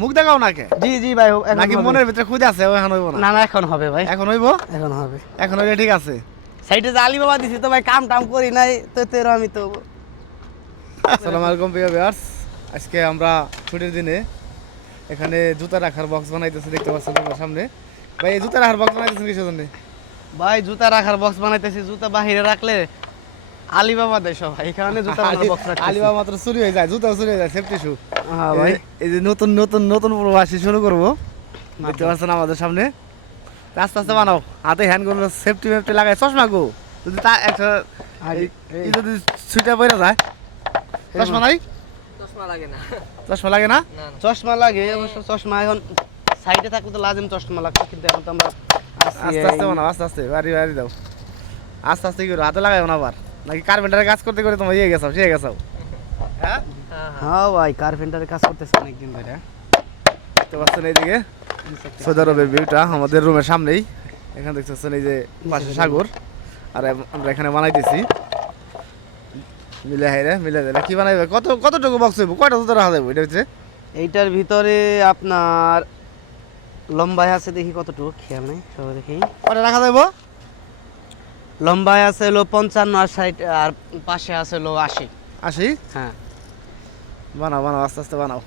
মুখ দেখাও নাকে? জি জি ভাই নাকি মনের ভিতরে খুঁজে আছে এখন হইব না? না না এখন হবে ভাই। এখন হইব? এখন হবে। এখন হইলে ঠিক আছে। সাইডে যে আলী বাবা দিছি তো ভাই কাম টাম করি নাই তো তেরো আমি তো আসসালামু আলাইকুম প্রিয় ভিউয়ার্স আজকে আমরা ছুটির দিনে এখানে জুতা রাখার বক্স বানাইতেছে দেখতে পাচ্ছেন তোমার সামনে। ভাই এই জুতা রাখার বক্স বানাইতেছেন কিসের জন্য? ভাই জুতা রাখার বক্স বানাইতেছি জুতা বাহিরে রাখলে আলী বাবা দেয় সবাই। এখানে জুতা বক্স আলিবা মাত্র চুরি হয়ে যায় জুতাও চুরি হয়ে যায় সেফটি শু হ্যাঁ ভাই। এই যে নতুন নতুন নতুন প্রবাসী শুরু করব। দেখতে পাচ্ছেন আমাদের সামনে। আস্তে আস্তে বানাও। হাতে হ্যান্ড সেফটি মেফটি লাগাই। চশমা গো। যদি তা একটা যদি সুইটা পড়ে যায় চশমা নাই? চশমা লাগে না। চশমা লাগে না? চশমা লাগে অবশ্য চশমা এখন সাইডে থাকলে তো লাজিম চশমা লাগছে কিন্তু এখন তো আমরা আস্তে আস্তে বানাও আস্তে আস্তে। বাড়ি বাড়ি দাও। আস্তে আস্তে কি করো হাতে লাগাই না আবার। নাকি কার্পেন্টারের কাজ করতে করে তোমার ইয়ে গেছাও শিখে গেছাও হ্যাঁ? হ্যাঁ ভাই কার্পেন্টারের কাজ করতেছে অনেকদিন ধরে। দেখতে পাচ্ছেন এইদিকে? সৌদি আরবের ভিউটা আমাদের রুমের সামনেই। এখানে দেখতে পাচ্ছেন এই যে পাশে সাগর। আর আমরা এখানে বানাইতেছি। মিলে হাইরে মিলে দিলে কি বানাইবে? কত কতটুকু বক্স হইব? কয়টা জুতো রাখা যাবে এটা হচ্ছে? এইটার ভিতরে আপনার লম্বায় আছে দেখি কতটুকু খেয়াল নেই? সবাই দেখি। কটা রাখা যাইব? লম্বায় আছে হলো পঞ্চান্ন আর ষাট আর পাশে আছে হলো আশি। আসি হ্যাঁ। বানাও বানাও আস্তে আস্তে বানাও।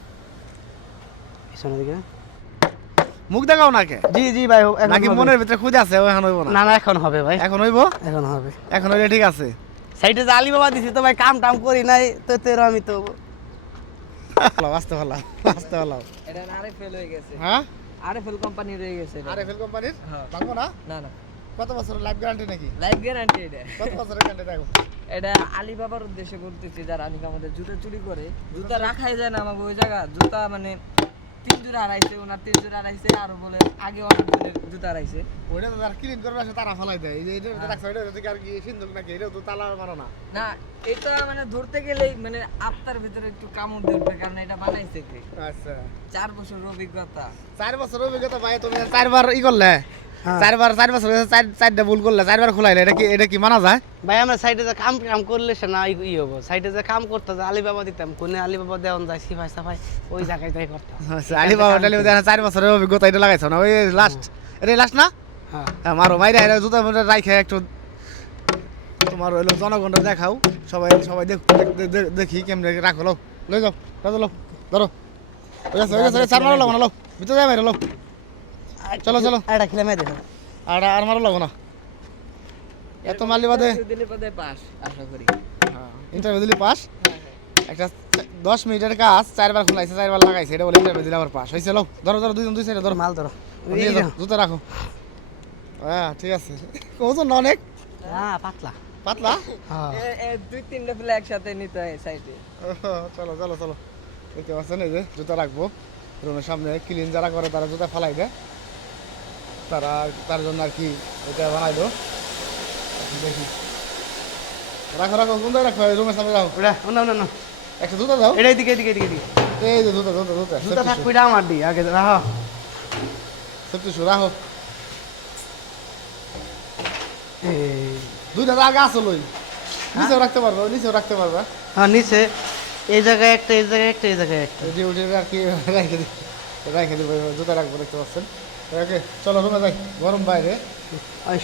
দিকে। মুখ দেখাও নাকে। জি জি ভাই নাকি মনের ভিতরে খুঁজে আছে এখন হইব না? না না এখন হবে ভাই। এখন হইব? এখন হবে। এখন হইলে ঠিক আছে। সাইডে যে আলী বাবা দিছি তো ভাই কাম টাম করি নাই তো তেরো আমি তো ভালো আস্তে ভালো আস্তে ভালো। এটা আরে ফেল হয়ে গেছে। হ্যাঁ? আরে ফেল কোম্পানি রয়ে গেছে এটা। আর এফএল কোম্পানির? হ্যাঁ। ভাঙবো না? না না। কত বছর লাইফ গ্যারান্টি নাকি? লাইফ গ্যারান্টি এটা। কত বছরের গ্যারান্টি এটা আলিবাবার উদ্দেশ্যে বলতেছি যারা আমাদের জুতা চুরি করে জুতা রাখাই যায় না আমাকে ওই জায়গা জুতা মানে তিন জোড়া হারাইছে ওনার তিন জোড়া হারাইছে আর বলে আগে জুতা হারাইছে। ওইটা তো ক্লিন করবে আসে তারা ফালাই দেয়। এই যে এটা রাখছে ওইটা থেকে আর কি সিন্ধুক নাকি এটা তো তালা মারো না। না এটা মানে ধরতে গেলেই মানে আপনার ভিতরে একটু কামড় ধরবে কারণ এটা বানাইছে আচ্ছা। চার বছর অভিজ্ঞতা। চার বছর অভিজ্ঞতা ভাই তুমি চারবার ই করলে। হ্যাঁ। চারবার চার বছর চার চারটা ভুল করলে চারবার খোলাইলে এটা কি এটা কি মানা যায়? ভাই আমরা সাইডে যে কাম কাম করলে সে না ই হব। সাইডে যে কাম করতে যে আলী বাবা দিতাম কোনে আলী বাবা দেওয়ান যায় সিফাই সাফাই ওই জায়গায় যাই করতাম। আচ্ছা, আলি বাবা টালি দেখা চার বছরের অভিজ্ঞতা এটা লাগাইছো না? ওই লাস্ট এটা লাস্ট না? হ্যাঁ। হ্যাঁ মারো মাইরে হাইরে জুতা মুটা রাইখে একটু তোমার হইল জনগণরা দেখাও। সবাই সবাই দেখ দেখ- কেমনে রাখো লো লই যাও রাজো লো ধরো। গেছে, ওই গেছে, ওই চার মারো লাগবো না লো ভিতরে যাই মাইরে লো চলো, চলো। এটা খেলে মেয়ে দেখো আর আর মারো লাগবো না। এত মারলি বাদে দিলে পদে পাস আশা করি। ইন্টারভিউ দিলি পাস? একটা দশ মিনিটের কাজ চারবার খোলাইছে চারবার লাগাইছে এটা বলে ইন্টারভিউ দিলে আবার পাস। হয়েছে লো ধরো ধরো দুইজন দুই সাইডে ধরো। মাল ধরো। জুতা রাখো। হ্যাঁ ঠিক আছে। ওজন না অনেক। হ্যাঁ পাতলা। পাতলা? হ্যাঁ। দুই তিনটা ফেলে একসাথে নিতে হয় সাইডে চলো চলো চলো। দেখতে পাচ্ছেন এই যে জুতা রাখব। রুমের সামনে ক্লিন যারা করে তারা জুতা ফালাই দেয়। তারা তার জন্য আর কি এটা বানাইলো। দেখি। রাখো রাখো কোন জায়গায় রাখো রুমের সামনে রাখো। ওটা না না না। একটা জুতা দাও। এটা এদিকে এদিকে এদিকে এদিকে। এই যে জুতা জুতা জুতা জুতা থাকবে এটা আমার দি আগে রাহো সত্যি শু রাখো। দুইটা আগে আসো লই। নিচেও রাখতে পারব নিচেও রাখতে পারবা। হ্যাঁ নিচে। এই জায়গায় একটা এই জায়গায় একটা এই জায়গায় একটা। উঠে আর কি রেখে রেখে দিব জুতা রাখব দেখতে পাচ্ছেন। ওকে চলো রুমে যাই গরম বাইরে। আই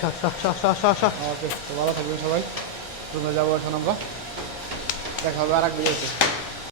ওকে তো ভালো থাকবেন সবাই। রুমে যাব এখন আমরা। দেখা হবে আর এক